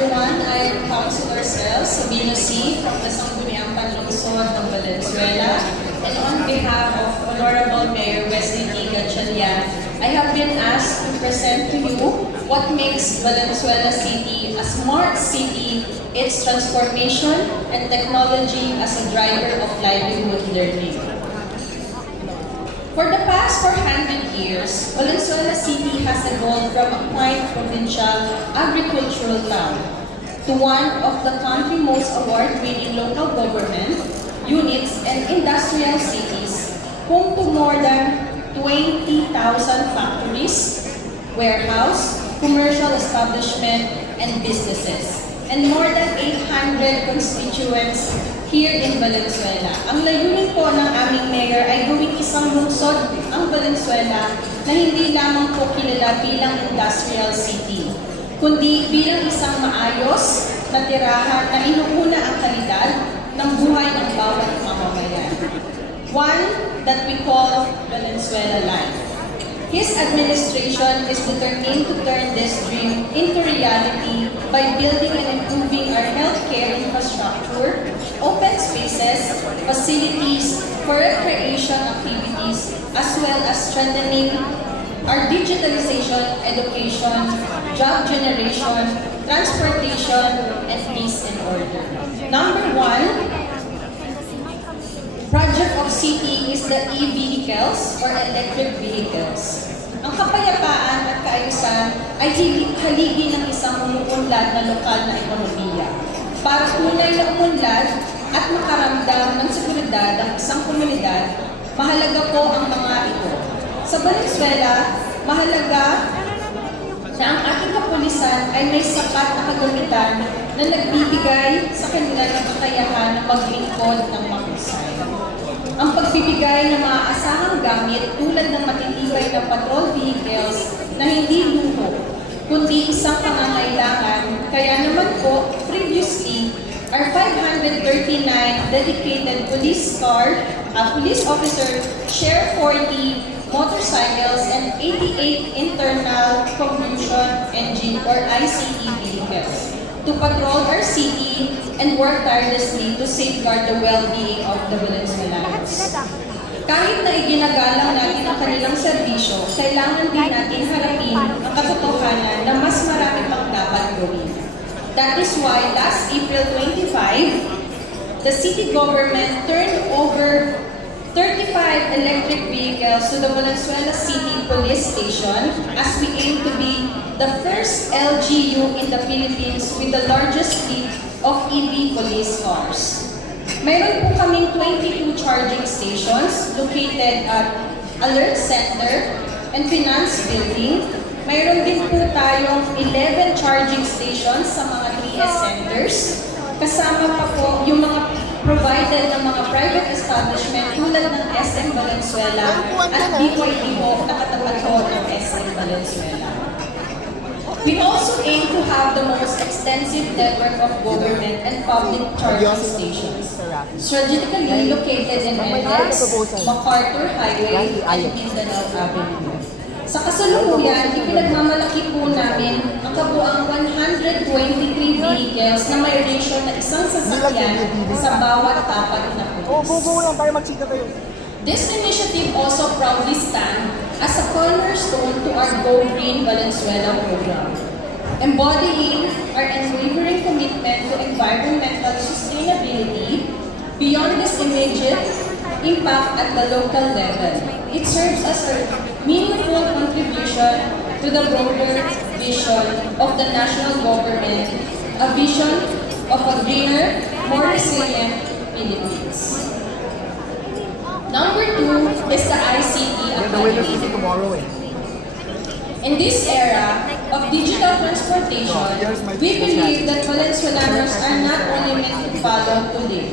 everyone. I am Councilor Cel Sabino C. from the Sangguniang Panlungsod ng Valenzuela. And on behalf of Honorable Mayor Wesley T. Gatchalian, I have been asked to present to you what makes Valenzuela City a smart city, its transformation and technology as a driver of livelihood learning. For the past 400 years, Valenzuela City has evolved from a quiet provincial agricultural town to one of the country's most award-winning local government units and industrial cities, home to more than 20,000 factories, warehouse, commercial establishment, and businesses, and more than 800 constituents here in Valenzuela. Ang layunin po ng aming mayor ay gawing isang lungsod ang Valenzuela na hindi lamang po kilala bilang industrial city, kundi bilang isang maayos na tirahan na inuuna ang kalidad ng buhay ng bawat mamamayan. One that we call Valenzuela Life. His administration is determined to turn this dream into reality by building and improving our healthcare infrastructure, open spaces, facilities for recreation activities, as well as strengthening our digitalization, education, job generation, transportation, and peace and order. Number one, project of city is the e-vehicles or electric vehicles. Ang kapayapaan at kaayusan ay haligi ng isang umuunlad na lokal na ekonomiya. Para tunay na umunlad at makaramdam ng seguridad ang isang komunidad, mahalaga po ang mga ito. Sa Valenzuela, mahalaga na ang ating kapulisan ay may sapat na kagamitan na nagbibigay sa kanila ng kakayahan na maglingkod ng mahusay. Ang pagbibigay ng mga asahang gamit tulad ng matitibay na patrol vehicles na hindi luho, kundi isang pangangailangan. Kaya naman po, previously, our 539 dedicated police officer share 40 motorcycles and 88 internal combustion engine or ICE vehicles to patrol our city and work tirelessly to safeguard the well-being of the Venezuelans. Kahit na iginagalang natin ang kanilang serbisyo, kailangan din natin harapin ang katotohanan na mas marami pang dapat gawin. That is why last April 25, the city government turned over 35 electric vehicles to the Valenzuela City Police Station as we aim to be the first LGU in the Philippines with the largest fleet of EV police cars. Mayroon po kaming 22 charging stations located at Alert Center and Finance Building. Mayroon din po tayong 11 charging stations sa mga 3S centers. Kasama pa po yung mga provided ng mga private establishment tulad ng SM Valenzuela at BYD po na katapat po ng SM Valenzuela. We also aim to have the most extensive network of government and public charging stations, strategically located in NLEX, MacArthur Highway, and Mindanao Avenue. Sa kasalukuyan, ipinagmamalaki po namin ang kabuang 123 vehicles na may ratio na isang sasakyan sa bawat apat na pulis. This initiative also proudly stands as a cornerstone to our Go Green Valenzuela program, embodying our unwavering commitment to environmental sustainability beyond this immediate impact at the local level. It serves as a meaningful contribution to the broader vision of the national government, a vision of a greener, more resilient Philippines. Number two is the ICT Academy. In this era of digital transportation, we believe that Valenzuelanos are not only meant to follow today,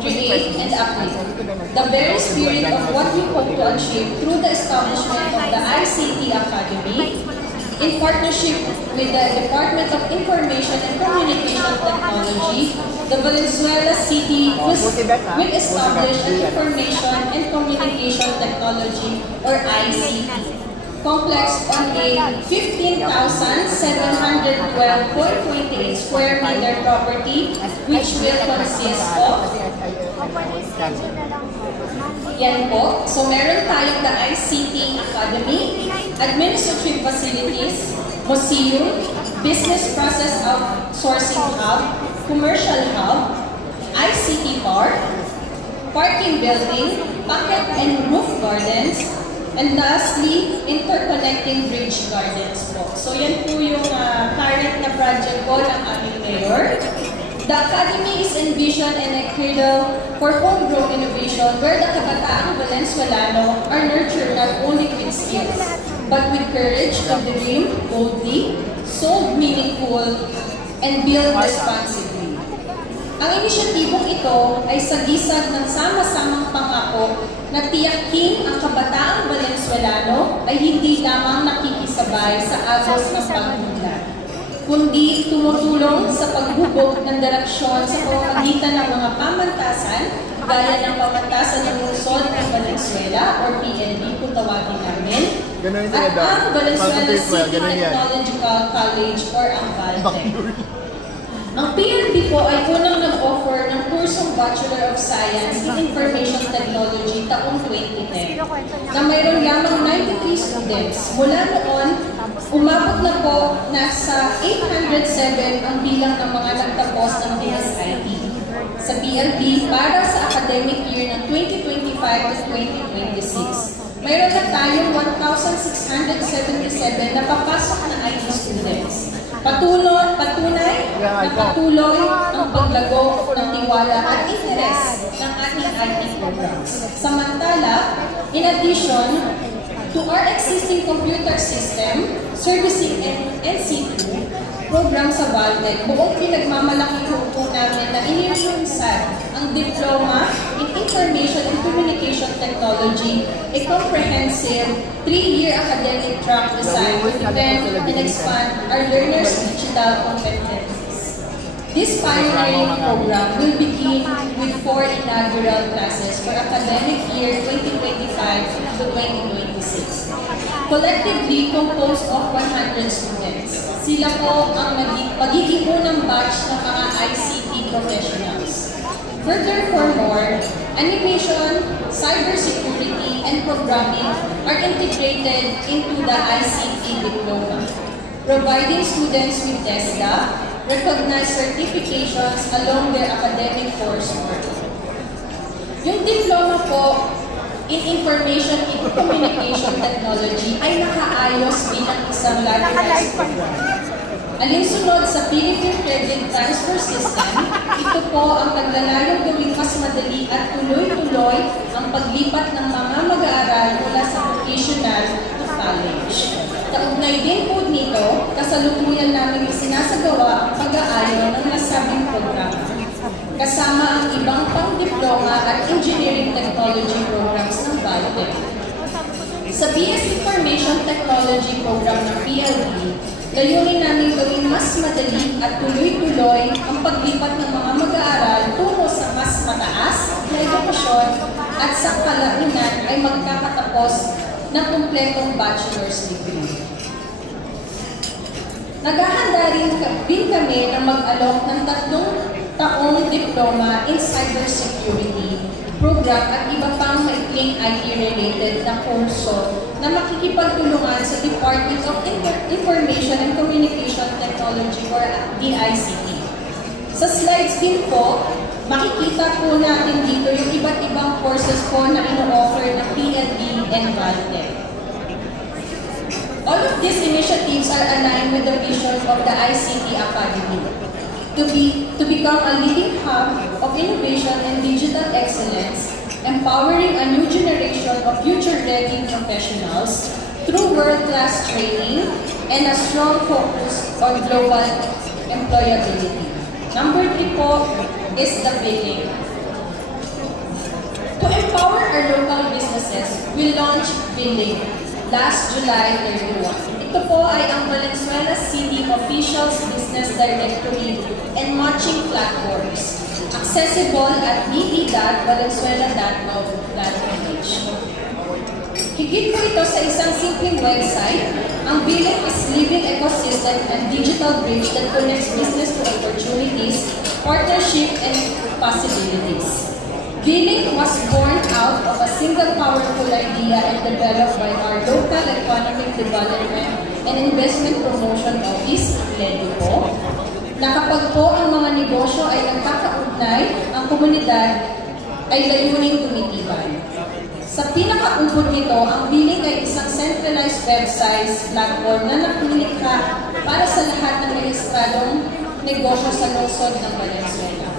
create and uplift the very spirit of what we hope to achieve through the establishment of the ICT Academy in partnership with the Department of Information and Communication Technology. The Valenzuela City will establish an Information and Communication Technology or ICT complex on a 15,712.28 square meter property, which will consist of yan po. So, meron tayong the ICT Academy, administrative facilities, museum, business process outsourcing hub, commercial hub, ICT park, parking building, pocket and roof gardens, and lastly, interconnecting bridge gardens po. So, yan po yung current na project po ng aming mayor. The Academy is envisioned and a cradle for homegrown innovation where the kabataang Valenzuelano are nurtured not only with skills, but with courage to dream boldly, solve meaningful, and build responsibly. Ang inisyatibong ito ay sagisag ng sama-samang pangako na tiyaking ang kabataang Valenzuelano ay hindi lamang nakikisabay sa agos ng pagmulan, kundi tumutulong sa paghubog ng direksyon sa pamamagitan ng mga pamantasan gaya ng pamantasan ng lungsod ng Valenzuela or PNB kung tawagin namin, at ang Valenzuela City Technological College or ang VALTEC. Ang PNB po ay unang nag-offer ng kursong Bachelor of Science in Information Technology taong 2010 na mayroon lamang 93 students. Mula noon, umabot na po nasa 807 ang bilang ng mga nagtapos ng DSIT sa PNB para sa academic year ng 2025 to 2026. Mayroon na tayong 1,677 na papasok na IT students. Patunay na patuloy ang paglago ng tiwala at interes ng ating IT programs. Samantala, in addition to our existing computer system, servicing NC2 program sa VALTEC, buong pinagmamalaki po namin na inilunsad ang Diploma in Information and Communication Technology, a comprehensive 3-year academic track designed to defend and expand our learners' digital competencies. This pioneering program will begin with 4 inaugural classes for academic year 2025 to 2026. Collectively composed of 100 students. Sila po ang magiging unang batch ng mga ICT professionals. Furthermore, animation, cybersecurity, and programming are integrated into the ICT diploma, providing students with TESDA, recognized certifications along their academic coursework. Yung diploma po in Information and Communication Technology ay nakaayos bilang isang ladderized program. Alinsunod sa Philippine Credit Transfer System, ito po ang naglalayong gawing mas madali at tuloy-tuloy ang paglipat ng mga mag-aaral mula sa vocational to college. Kaugnay din po nito, kasalukuyan namin isinasagawa ang pag-aayon ng nasabing programa, kasama ang ibang pang-diploma at engineering technology programs ng VALTEC. Sa BS Information Technology program ng PLB, layunin namin gawing mas madali at tuloy-tuloy ang paglipat ng mga mag-aaral tungo sa mas mataas na edukasyon at sa kalaunan ay magkakatapos ng kumpletong bachelor's degree. Naghahanda din kami na mag-alok ng 3 taong diploma in cybersecurity program at iba pang maikling IT-related na kurso na makikipagtulungan sa Department of Information and Communication Technology or DICT. Sa slides din po, makikita po natin dito yung iba't ibang courses po na ino-offer ng PLB and VALTEC. All of these initiatives are aligned with the vision of the ICT Academy to become a leading hub of innovation and digital excellence, empowering a new generation of future-ready professionals through world-class training and a strong focus on global employability. Number 3 po is the billing. To empower our local businesses, we launched Billing last July 31. Ito po ay ang Valenzuela City Officials Business Directory and Matching Platforms, accessible at bb.valenzuela.gov.ph. Higit po ito sa isang simpleng website, ang Billing is living ecosystem and digital bridge that connects business to opportunities, partnership, and possibilities. Billing was born out of a single powerful idea and developed by our local economic development and investment promotion office, LEDIPO, na kapag po ang mga negosyo ay nagkakaugnay, ang komunidad ay layuning tumitibay. Sa pinakaubod nito, ang Billing ay isang centralized website platform na napilikha para sa lahat ng rehistradong negosyo sa lungsod ng Valenzuela.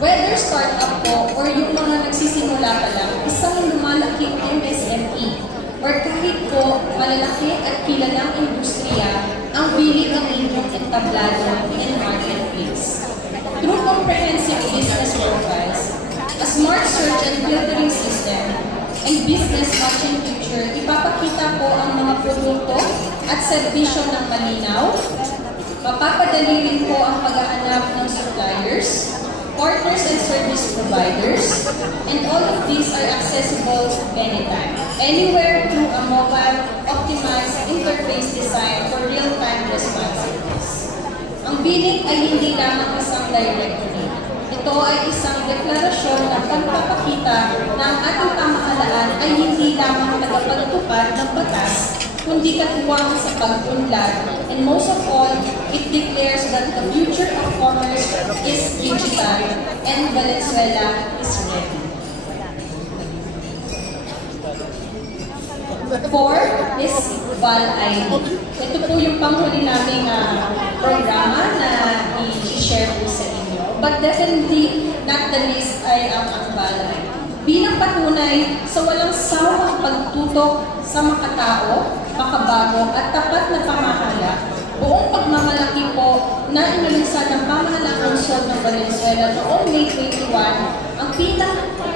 Whether startup po or yung mga nagsisimula pa lang, isang lumalaking MSME or kahit po malalaki at kilalang industriya, ang Billing ang inyong entablado in marketplace. Through comprehensive business profiles, a smart search and filtering system, and business matching feature, ipapakita po ang mga produkto at serbisyo ng malinaw, mapapadali rin po ang paghahanap ng suppliers, partners and service providers, and all of these are accessible anytime, anywhere through a mobile, optimized interface design for real-time responsiveness. Ang Billing ay hindi lamang isang directory. Ito ay isang deklarasyon na pagpapakita na ang ating pamahalaan ay hindi lamang tagapagtupad ng batas, kundi katuwang sa pag-unlad. And most of all, it declares that the future of commerce is digital and Valenzuela is ready. 4 is Val ID. Ito po yung panghuli naming programa na i-share po sa inyo. But definitely, not the least ay ang Val ID. Bilang patunay sa walang sawang pagtutok sa makatao, makabago at tapat na pamahala, buong pagmamalaki po na inulunsad ng pamahalaang lungsod ng Valenzuela noong May 21, ang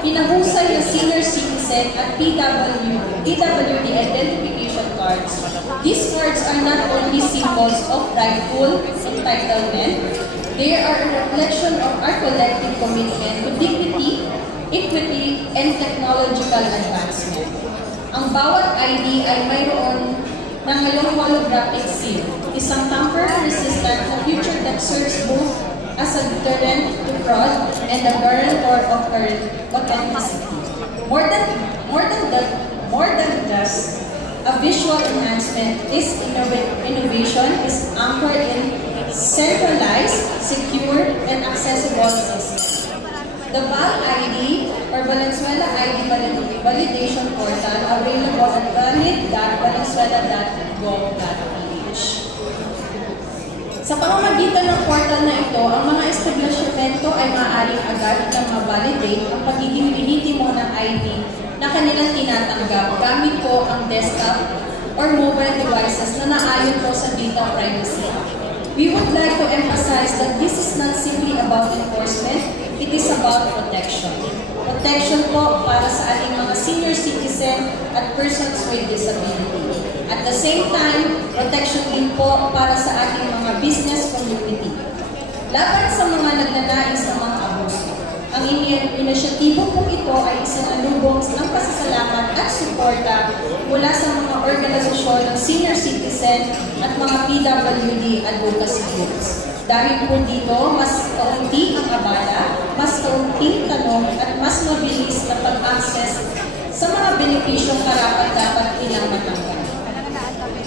pinahusay na senior citizen at PWD identification cards. These cards are not only symbols of rightful entitlement, they are a reflection of our collective commitment to dignity, equity, and technological advancement. Ang bawat ID ay mayroon na ngayong holographic seal, isang tamper-resistant na feature that serves both as a deterrent to fraud and a guarantor of authenticity. More than just a visual enhancement, this innovation is anchored in centralized, secure, and accessible system. The VAL ID or Valenzuela ID Validation Portal available at valid.valenzuela.gov.ph. Sa pamamagitan ng portal na ito, ang mga establishmento ay maaaring agad na ma-validate ang pagiging legitimo ng ID na kanilang tinatanggap gamit po ang desktop or mobile devices na naayon po sa data privacy. We would like to emphasize that this is not simply about enforcement, it is about protection. Protection po para sa ating mga senior citizen at persons with disability. At the same time, protection din po para sa ating mga business community. Laban sa mga nagnanais ng mga abuso. Ang inisyatibo po ito ay isinalubong ng pasasalamat at suporta mula sa mga organisasyon ng senior citizen at mga PWD advocacy groups. Dahil po dito, mas kaunti ang abala, mas kaunting tanong at mas mabilis na pag-access sa mga benepisyong karapat-dapat ilang matanggap.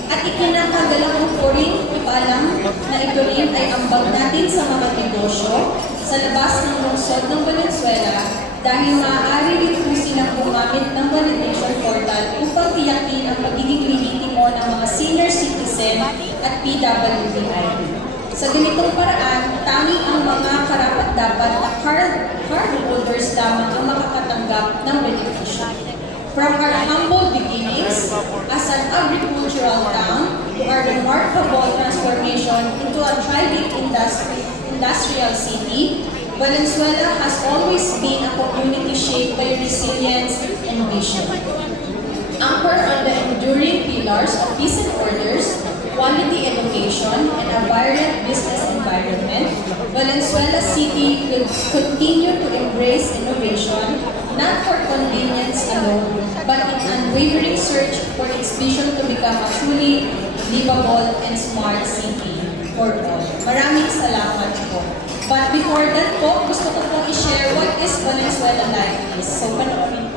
At ikinakagalang po rin ipaalam na ito rin ay ambag natin sa mga negosyo sa labas ng lungsod ng Valenzuela dahil maaari rin po silang gumamit ng validation portal upang tiyakin ang pagiging legitimo ng mga senior citizen at PWD ID. Sa ganitong paraan, tanging ang mga karapat-dapat na cardholders lamang ang makakatanggap ng benepisyo. From our humble beginnings as an agricultural town to our remarkable transformation into a thriving industrial city, Valenzuela has always been a community shaped by resilience and vision. Anchored on the enduring pillars of peace and orders, quality education, and a vibrant business environment, Valenzuela City will continue to embrace innovation, not for convenience alone, but in unwavering search for its vision to become a truly livable and smart city for all. Maraming salamat po. But before that po, gusto ko pong i-share what is Valenzuela Life is. So, panoorin po.